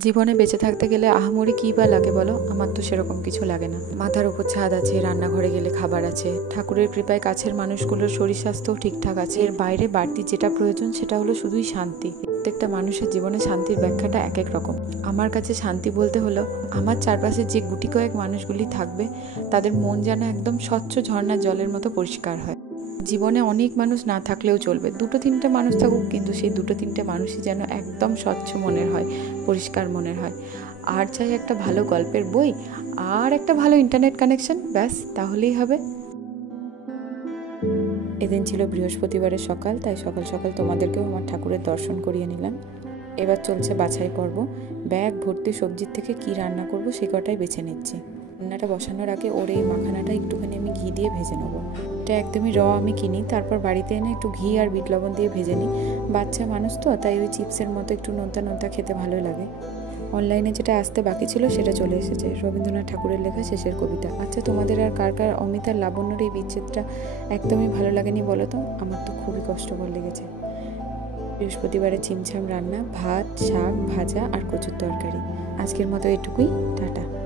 জীবনে বেঁচে থাকতে গেলে আহামরি কী বা লাগে বলো? আমার তো সেরকম কিছু লাগে না। মাথার উপর ছাদ আছে, রান্নাঘরে গেলে খাবার আছে, ঠাকুরের কৃপায় কাছের মানুষগুলোর শরীর স্বাস্থ্যও ঠিকঠাক আছে। এর বাইরে বাড়তি যেটা প্রয়োজন সেটা হলো শুধুই শান্তি। প্রত্যেকটা মানুষের জীবনে শান্তির ব্যাখ্যাটা এক এক রকম। আমার কাছে শান্তি বলতে হলো আমার চারপাশে যে গুটি কয়েক মানুষগুলি থাকবে তাদের মন যেন একদম স্বচ্ছ ঝর্ণার জলের মতো পরিষ্কার হয়। জীবনে অনেক মানুষ না থাকলেও চলবে, দুটো তিনটে মানুষ থাকুক, কিন্তু সেই দুটো তিনটে মানুষই যেন একদম স্বচ্ছ মনের হয়, পরিষ্কার মনের হয়। আর চাই একটা ভালো গল্পের বই আর একটা ভালো ইন্টারনেট কানেকশন, ব্যাস তাহলেই হবে। এদিন ছিল বৃহস্পতিবারের সকাল, তাই সকাল সকাল তোমাদেরকেও আমার ঠাকুরের দর্শন করিয়ে নিলাম। এবার চলছে বাছাই পর্ব। ব্যাগ ভর্তি সবজির থেকে কি রান্না করব সে কটাই বেছে নিচ্ছি। রান্নাটা বসানোর আগে ওর এই মাখানাটা একটুখানি আমি ঘি দিয়ে ভেজে নেবো। এটা একদমই আমি কিনি, তারপর বাড়িতে এনে একটু ঘি আর বিট লবণ দিয়ে ভেজে নিই। বাচ্চা মানুষ তো, তাই ওই চিপসের মতো একটু নোনতা নোনতা খেতে ভালোই লাগে। অনলাইনে যেটা আসতে বাকি ছিল সেটা চলে এসেছে, রবীন্দ্রনাথ ঠাকুরের লেখা শেষের কবিতা। আচ্ছা, তোমাদের আর কার কার অমিত আর লাবণ্যর এই বিচ্ছেদটা একদমই ভালো লাগেনি বলো তো? আমার তো খুবই কষ্টকর লেগেছে। বৃহস্পতিবারে ছিমছাম রান্না, ভাত, শাক ভাজা আর কচুর তরকারি। আজকের মতো এটুকুই, টাটা।